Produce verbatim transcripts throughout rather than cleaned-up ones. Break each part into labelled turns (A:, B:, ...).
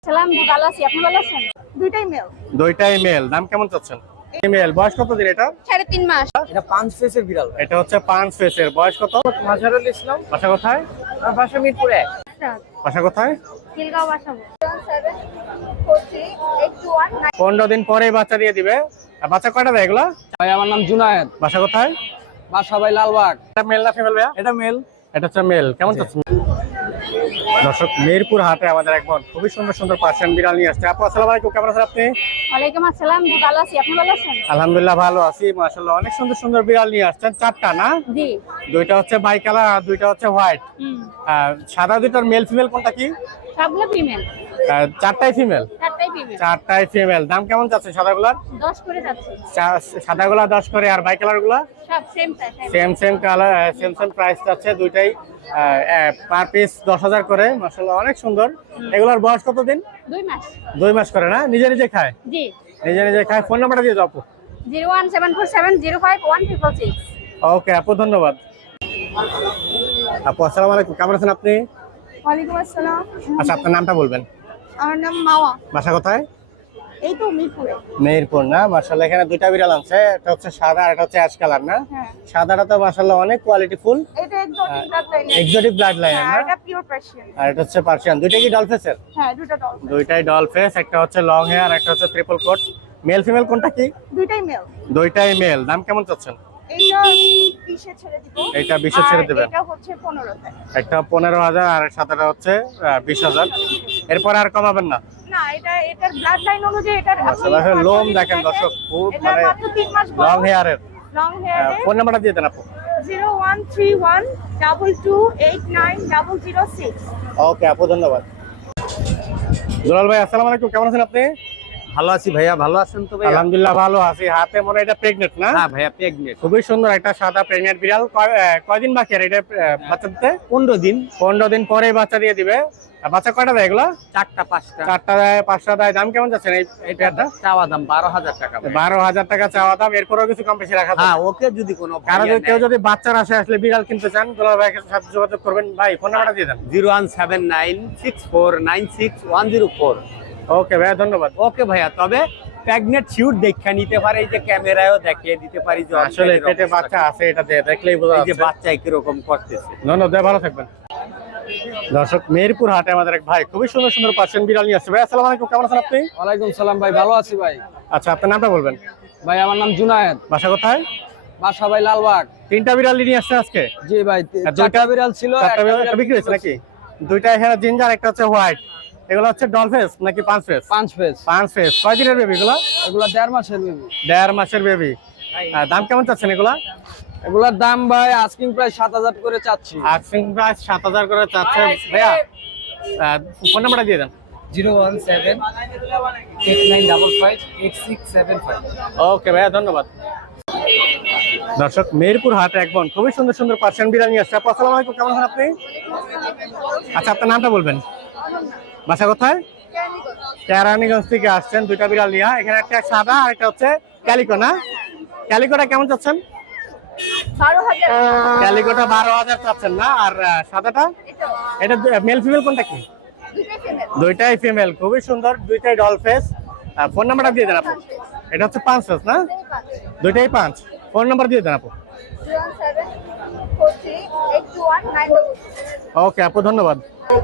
A: সালাম, ভালো আছি। আপনি ভালো আছেন? দুইটাই মেল।
B: দুইটাই মেল। দাম কেমন চাচ্ছেন? মেল। বয়স কত দিন এটা?
A: সাড়ে তিন মাস।
C: এটা পাঁচ ফেসের বিড়াল।
B: এটা হচ্ছে পাঁচ ফেসের। বয়স কত?
C: মাঝারুল ইসলাম।
B: বাসা কোথায়?
C: আর বাসা মিরপুর এক।
B: বাসা কোথায়?
A: খিলগাঁও বাসাবো।
B: পনেরো দিন পরে বাচ্চা দিয়ে দিবে। আর বাচ্চা কয়টা দেয় এগুলা?
C: ভাই আমার নাম জুনায়েদ।
B: বাসা কোথায়?
C: বাসা ভাই লালবাগ।
B: এটা মেল না ফিমেল ভাইয়া?
C: এটা মেল।
B: এটা হচ্ছে মেল। কেমন চাচ্ছেন? দর্শক, মিরপুর হাটে আমাদের একবার খুবই সুন্দর সুন্দর পার্সিয়ান বিড়াল নিয়ে আসছে। আপু আসসালামু আলাইকুম, কেমন আছেন আপনি?
A: ওয়ালাইকুম আসসালাম, ভালো আছি। আপনি ভালো আছেন?
B: আলহামদুলিল্লাহ ভালো আছি। মাশাআল্লাহ, অনেক সুন্দর সুন্দর বিড়াল নিয়ে আসছেন। চারটা না?
A: জি।
B: দুইটা হচ্ছে বাই কালার আর দুইটা হচ্ছে হোয়াইট।
A: হুম।
B: সাদা দুইটার মেল ফিমেল কোনটা কি?
A: সবগুলো ফিমেল।
B: আহ, চারটাই ফিমেল।
A: চারটাই ফিমেল।
B: চারটাই ফিমেল। দাম কেমন যাচ্ছে সাদাগুলার?
A: দশ করে যাচ্ছে।
B: সাদাগুলা দশ করে আর বাই কালার গুলা
A: সব same price.
B: Same same colour, same same price যাচ্ছে। দুইটাই পার পিস দশ হাজার করে। মাশাআল্লাহ, অনেক সুন্দর। এগুলার বয়স কত দিন?
A: দুই মাস।
B: দুই মাস করে না? নিজে নিজে খায়?
A: জি।
B: নিজে নিজে খায়। ফোন নাম্বারটা দিয়ে দাও আপু।
A: Zero one seven four seven zero five one triple six.
B: Okay আপু, ধন্যবাদ। আপু আসসালামু আলাইকুম, কেমন আছেন আপনি?
A: ওয়ালাইকুম আসসালাম।
B: আচ্ছা, আপনার নামটা বলবেন।
A: আমার নাম মাওয়া।
B: বাসা কোথায়?
A: এই তো মিরপুরে।
B: মেহেরপুর না? মাশাআল্লাহ, এখানে দুইটা বিড়াল আছে। এটা হচ্ছে সাদা আর এটা হচ্ছে অ্যাশ কালার না?
A: হ্যাঁ।
B: সাদাটা তো মাশাআল্লাহ অনেক কোয়ালিটি ফুল।
A: এটা exotic blood line.
B: Exotic blood line না?
A: এটা পিওর পার্সিয়ান।
B: আর এটা হচ্ছে পার্সিয়ান। দুইটা কি ডল ফেসের?
A: হ্যাঁ, দুটো ডল।
B: দুইটাই ডল ফেস। একটা হচ্ছে লং হেয়ার, একটা হচ্ছে ট্রিপল কোট। মেল ফিমেল কোনটা কি?
A: দুইটাই মেল।
B: দুইটাই মেল। দাম কেমন চাচ্ছেন?
A: এইটা বিশে ছেড়ে দিব।
B: এইটা বিশে ছেড়ে দিবেন।
A: এটা হচ্ছে পনেরো তে।
B: একটা পনেরো হাজার আর সাদাটা হচ্ছে বিশ হাজার। এরপর আর কমাবেন না?
A: না, এটা এটার ব্লাড লাইন অনুযায়ী এটার
B: মাশাআল্লাহ, লোম দেখেন দর্শক, খুব মানে লং হেয়ারের।
A: Long hair.
B: ফোন নাম্বারটা দিয়ে দেন আপু।
A: Zero one three one double two eight nine double zero six.
B: Okay আপু, ধন্যবাদ। দুলাল ভাই আসসালামু আলাইকুম, কেমন আছেন আপনি?
C: ভালো আছি ভাইয়া, ভালো আছেন তো ভাইয়া?
B: আলহামদুলিল্লাহ ভালো আছি। হাতে মনে হয় এটা প্রেগনেন্ট না?
C: হ্যাঁ ভাইয়া, প্রেগনেন্ট।
B: খুবই সুন্দর একটা সাদা প্রেগনেন্ট বিড়াল। কয়- আহ, কয়দিন বাকি আর এটা আহ, বাচ্চা দিতে?
C: পনেরো দিন।
B: পনেরো দিন পরে বাচ্চা দিয়ে দিবে। আর বাচ্চা কয়টা দেয় এগুলো?
C: চারটা পাঁচটা।
B: চারটা দেয়, পাঁচটা দেয়। দাম কেমন যাচ্ছে এই এই পেয়ারটা?
C: চাওয়া দাম বারো হাজার টাকা ভাইয়া।
B: বারো হাজার টাকা চাওয়া দাম। এরপরেও কিছু কম বেশি রাখা
C: হ্যাঁ,
B: যাবে?
C: ওকে যদি কোনো
B: কারো যদি কেউ যদি বাচ্চার আশে আসলে বিড়াল কিনতে চান, দুলাল ভাইয়ের সাথে যোগাযোগ করবেন। ভাই ফোন নাম্বারটা দিয়ে দেন।
C: Zero one seven nine six four nine six one zero four.
B: Okay ভাইয়া, ধন্যবাদ।
C: ওকে ভাইয়া, তবে প্রেগনেন্ট শিউর দেখা নিতে পারে, এই যে ক্যামেরায়ও দেখিয়ে দিতে পারি যে
B: আসলে
C: অলরেডি
B: পেটে
C: অবস্থা
B: বাচ্চা
C: কি।
B: আছে, এটা দিয়ে দেখলেই বোঝা
C: এই যে
B: যাচ্ছে।
C: বাচ্চা কিরকম করতেছে।
B: ধন্যবাদ, ভালো থাকবেন। দর্শক, মেহেরপুর হাটে আমাদের এক ভাই খুবই সুন্দর সুন্দর পার্সিয়ান বিড়াল নিয়ে আসছে। ভাই আসসালামু আলাইকুম, কেমন আছেন আপনি?
C: ওয়ালাইকুম সালাম ভাই, ভালো আছি ভাই।
B: আচ্ছা, আপনার নামটা বলবেন।
C: ভাই আমার নাম জুনায়েদ।
B: বাসা কোথায়?
C: বাসা ভাই লালবাগ।
B: তিনটা বিড়াল নিয়ে আসছে আজকে?
C: জি ভাই,
B: আর দুইটা-
C: চারটা বিড়াল ছিল,
B: চারটা
C: একটা
B: বিড়াল
C: বিড়াল
B: বিক্রি হয়েছে নাকি? দুইটা এখানে জিঞ্জার, একটা হচ্ছে হোয়াইট। এগুলো হচ্ছে ডল ফেস নাকি পাঁচ ফেস?
C: পাঁচ ফেস।
B: পাঁচ ফেস। কয় দিনের বেবি এগুলো?
C: এগুলা দেড় মাসের বেবি।
B: দেড় মাসের বেবি। দাম কেমন চাচ্ছেন এগুলা?
C: এগুলার দাম ভাই আস্কিং প্রায় সাত হাজার করে চাচ্ছি।
B: আস্কিং প্রাইস সাত হাজার করে চাচ্ছে ভাইয়া। ফোন নাম্বারটা দিয়ে দেন।
C: Zero one seven eight nine double five eight six seven five.
B: Okay ভাইয়া, ধন্যবাদ। দর্শক, মেহেরপুর হাটে একবার খুবই সুন্দর সুন্দর পার্সিয়ান বিড়াল নিয়ে আসছে। আপু আসসালামু আলাইকুম, কেমন আছেন আপনি? আচ্ছা, আপনার নামটা বলবেন। বাসা কোথায়? কেরানীগঞ্জ থেকে আসছেন দুইটা বিড়াল নিয়ে। এখানে একটা সাদা আর একটা হচ্ছে ক্যালিকো না? ক্যালিকোটা কেমন চাচ্ছেন?
A: বারো হাজার।
B: ক্যালিকোটা বারো হাজার চাচ্ছেন না? আর আহ, সাদাটা? এটা মেল ফিমেল কোনটা কি?
A: দুইটাই ফিমেল।
B: দুইটাই ফিমেল, খুবই সুন্দর। দুইটাই ডল ফেস। ফোন নাম্বারটা দিয়ে দেন আপু। এটা হচ্ছে পাঁচ ফেস না? দুইটাই পাঁচ। ফোন নাম্বার দিয়ে দেন আপু।
A: Zero one seven four three eight two one nine double six.
B: Okay আপু, ধন্যবাদ।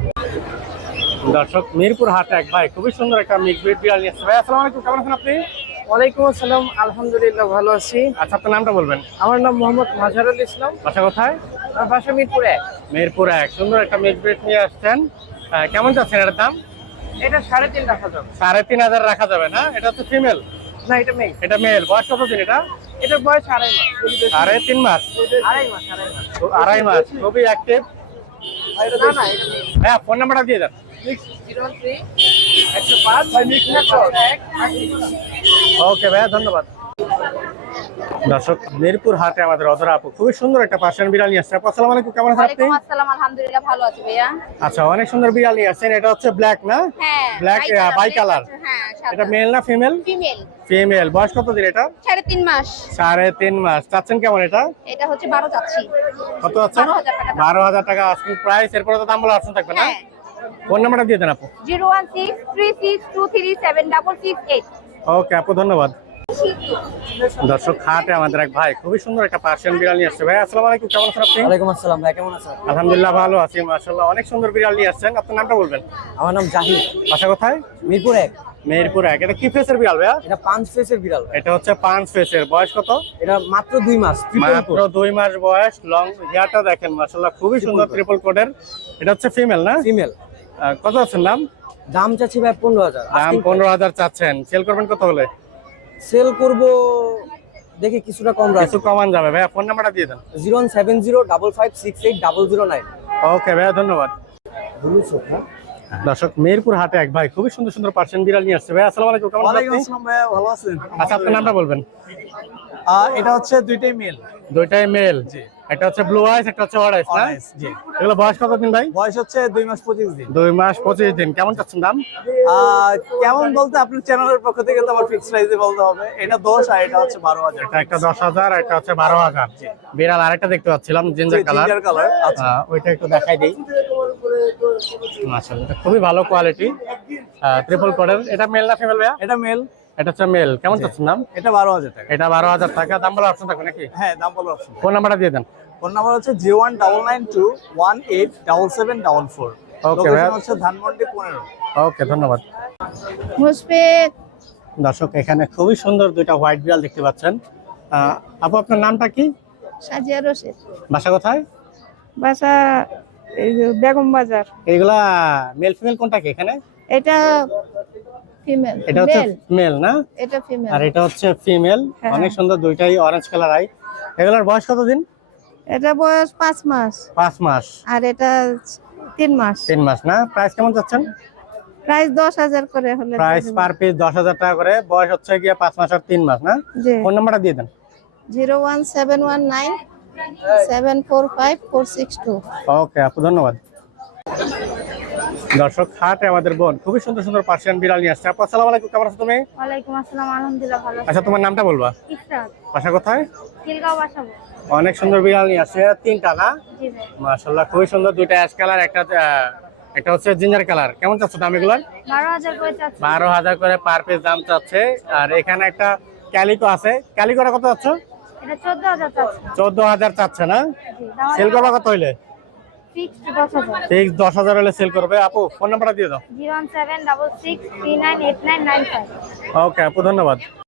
B: দর্শক, মিরপুর হাটে এক ভাই খুবই সুন্দর একটা মিক্স ব্রিড বিড়াল নিয়ে আসছে। ভাই আসসালামু আলাইকুম, কেমন আছেন আপনি?
C: ওয়ালাইকুম আসসালাম, আলহামদুলিল্লাহ ভালো আছি।
B: আচ্ছা, আপনার নামটা বলবেন।
C: আমার নাম মোহাম্মদ মাঝারুল ইসলাম।
B: বাসা কোথায়?
C: আমার বাসা মিরপুর এক।
B: মিরপুর এক। সুন্দর একটা মিক্স ব্রিড নিয়ে আসছেন। আহ, কেমন যাচ্ছেন এটার দাম?
C: এটা সাড়ে তিন রাখা যাবে।
B: সাড়ে তিন হাজার রাখা যাবে না? এটা হচ্ছে ফিমেল।
C: না, এটা মেয়ে।
B: এটা মেল। বয়স কত দিন এটা?
C: এটার বয়স আড়াই মাস।
B: সাড়ে তিন মাস।
C: আড়াই মাস আড়াই মাস।
B: তো আড়াই মাস, খুবই অ্যাক্টিভ।
C: না না, এটা মেয়ে।
B: হ্যাঁ, ফোন নাম্বারটা দিয়ে দেন।
C: জিরো ওয়ান থ্রি একশো পাঁচ একশো এক
B: ওকে ভাইয়া, ধন্যবাদ। দর্শক, মিরপুর হাটে আমাদের অধরা আপু খুবই সুন্দর একটা পার্সিয়ান বিড়াল নিয়ে আসছে। আপু আসসালামু আলাইকুম, কেমন আছেন আপনি?
A: ওয়ালাইকুম আসসালাম, আলহামদুলিল্লাহ ভালো আছি ভাইয়া।
B: আচ্ছা, অনেক সুন্দর বিড়াল নিয়ে আসছেন। এটা হচ্ছে ব্ল্যাক না?
A: হ্যাঁ,
B: ব্ল্যাক বাই কালার।
A: হ্যাঁ,
B: এটা মেল না ফিমেল?
A: ফিমেল।
B: ফিমেল। বয়স কত দিন এটা?
A: সাড়ে তিন মাস।
B: সাড়ে তিন মাস। চাচ্ছেন কেমন এটা?
A: এটা হচ্ছে বারো যাচ্ছি।
B: কত আছে?
A: বারো হাজার টাকা।
B: বারো হাজার টাকা আস্কিং প্রাইস। এরপরে তো দাম বলার অপশন থাকবে না?
A: হ্যাঁ।
B: ফোন নাম্বারটা দিয়ে দেন আপু।
A: Zero one six three six two three seven double six eight.
B: Okay আপু, ধন্যবাদ। দর্শক, হাটে আমাদের এক ভাই খুবই সুন্দর একটা পার্সিয়ান বিড়াল নিয়ে আসছে। ভাই আসসালামু আলাইকুম, কেমন আছেন আপনি?
D: ওয়ালাইকুম আসসালাম ভাই, কেমন আছেন?
B: আলহামদুলিল্লাহ ভালো আছি মাশাআল্লাহ। অনেক সুন্দর বিড়াল নিয়ে আসছেন, আপনার নামটা বলবেন?
D: আমার নাম জাহিদ,
B: বাসা কোথায়?
D: মিরপুর এক।
B: মেহেরপুর এক। এটা কি ফেসের বিড়াল ভাইয়া?
D: এটা পাঁচ ফেসের বিড়াল ভাই।
B: এটা হচ্ছে পাঁচ ফেসের। বয়স কত?
D: এটা মাত্র দুই মাস, triple
B: মাত্র
D: coat।
B: দুই মাস বয়স। লং হেয়ারটা দেখেন মাশাআল্লাহ, খুবই সুন্দর ট্রিপল কোডের। এটা হচ্ছে ফিমেল না?
D: ফিমেল।
B: আহ, কত আছেন দাম?
D: দাম চাচ্ছি ভাই পনেরো হাজার।
B: দাম পনেরো হাজার চাচ্ছেন, সেল করবেন কত হলে?
D: সেল করব দেখি কিছুটা কম রাখি।
B: কিছু কমান যাবে ভাইয়া। ফোন নাম্বারটা দিয়ে দেন।
D: Zero one seven zero double five six eight double zero nine.
B: Okay ভাইয়া, ধন্যবাদ। দর্শক, মেহেরপুর হাটে এক ভাই খুবই সুন্দর সুন্দর পার্সিয়ান বিড়াল নিয়ে আসছে। ভাই আসসালামু আলাইকুম, কেমন আছেন
E: ওয়ালাইকুম
B: আপনি?
E: আসসালাম ভাইয়া, ভালো আছেন?
B: আচ্ছা, আপনার নামটা বলবেন?
E: আহ, এটা হচ্ছে দুইটাই মেল।
B: দুইটাই মেল। একটা হচ্ছে ব্লু আইস, একটা হচ্ছে অরেঞ্জ না?
E: জি।
B: এগুলো বয়স কত দিন ভাই?
E: বয়স হচ্ছে দুই মাস পঁচিশ দিন।
B: দুই মাস পঁচিশ দিন। কেমন চাচ্ছেন দাম?
E: আহ, কেমন বলতে আপনার চ্যানেলের পক্ষ থেকে তো আমার ফিক্স প্রাইসে বলতে হবে। এটা দশ আর এটা হচ্ছে বারো হাজার।
B: এটা একটা দশ হাজার, একটা হচ্ছে বারো হাজার। বিড়াল আরেকটা দেখতে পাচ্ছিলাম জিঞ্জার কালার।
E: Ginger colour. আচ্ছা,
B: ওইটা একটু দেখাই দিই। মাশাআল্লাহ, এটা খুবই ভালো কোয়ালিটি, ট্রিপল কোডের। এটা মেল না ফিমেল ভাইয়া?
E: এটা মেল।
B: এটা হচ্ছে মেল। কেমন চাচ্ছেন দাম?
E: এটা বারো হাজার টাকা।
B: এটা বারো হাজার টাকা। দাম বলার অপশন থাকবে নাকি?
E: হ্যাঁ, দাম বলার অপশন।
B: ফোন নাম্বারটা দিয়ে দেন।
E: ফোন নাম্বার হচ্ছে zero one double nine two one eight double seven double four.
B: Okay, ভাইয়া।
E: হচ্ছে ধানমন্ডি পনেরো।
B: ওকে, ধন্যবাদ।
A: মুশফিক।
B: দর্শক, এখানে খুবই সুন্দর দুইটা হোয়াইট বিড়াল দেখতে পাচ্ছেন। আহ, আপু, আপনার নামটা কি?
A: সাজিয়া রশিদ।
B: বাসা কোথায়?
A: বাসা এই যে বেগম বাজার।
B: এইগুলা মেল ফিমেল কোনটা কি এখানে?
A: এটা ফিমেল।
B: এটা হচ্ছে মেল না?
A: এটা ফিমেল।
B: আর এটা হচ্ছে ফিমেল।
A: হ্যাঁ।
B: অনেক সুন্দর, দুইটাই অরেঞ্জ কালার আই। এগুলার বয়স কত দিন?
A: এটা বয়স পাঁচ মাস
B: পাঁচ মাস।
A: আর এটা তিন মাস।
B: তিন মাস না? প্রাইস কেমন চাচ্ছেন?
A: প্রাইস দশ হাজার করে হলে
B: প্রাইস পার পিস দশ হাজার টাকা করে। বয়স হচ্ছে গিয়ে পাঁচ মাস আর তিন মাস না?
A: জি।
B: ফোন নাম্বারটা দিয়ে দেন।
A: Zero one seven one nine seven four five four six two.
B: Okay আপু, ধন্যবাদ। দর্শক, হাটে আমাদের বোন খুবই সুন্দর সুন্দর পার্সিয়ান বিড়াল নিয়ে আসছে। আপু আসসালামু আলাইকুম, কেমন আছো তুমি?
A: ওয়ালাইকুম আসসালাম, আলহামদুলিল্লাহ ভালো আছি।
B: আচ্ছা, তোমার নামটা বলবা?
A: ইফরাত।
B: বাসা কোথায়?
A: খিলগাঁও বাসাবো।
B: অনেক সুন্দর বিড়াল নিয়ে আসছে। এরা তিনটা না?
A: জি ভাই।
B: মাশাআল্লাহ, খুবই সুন্দর। দুইটা অ্যাশ কালার, একটা আহ, একটা হচ্ছে জিঞ্জার কালার। কেমন চাচ্ছ দাম এগুলোর?
A: বারো হাজার করে চাচ্ছি।
B: বারো হাজার করে পার পিস দাম চাচ্ছে। আর এখানে একটা ক্যালিকো আছে। ক্যালিকোটা কত চাচ্ছ?
A: এটা চোদ্দ হাজার চাচ্ছি।
B: চোদ্দ হাজার চাচ্ছে না?
A: জি, দাম
B: সেল করবা কত হইলে?
A: ফিক্সড দশ হাজার।
B: ঠিক দশ হাজার হলে সেল করবে। আপু, ফোন নাম্বারটা দিয়ে দাও।
A: Zero one seven double six three nine eight nine nine five.
B: Okay আপু, ধন্যবাদ।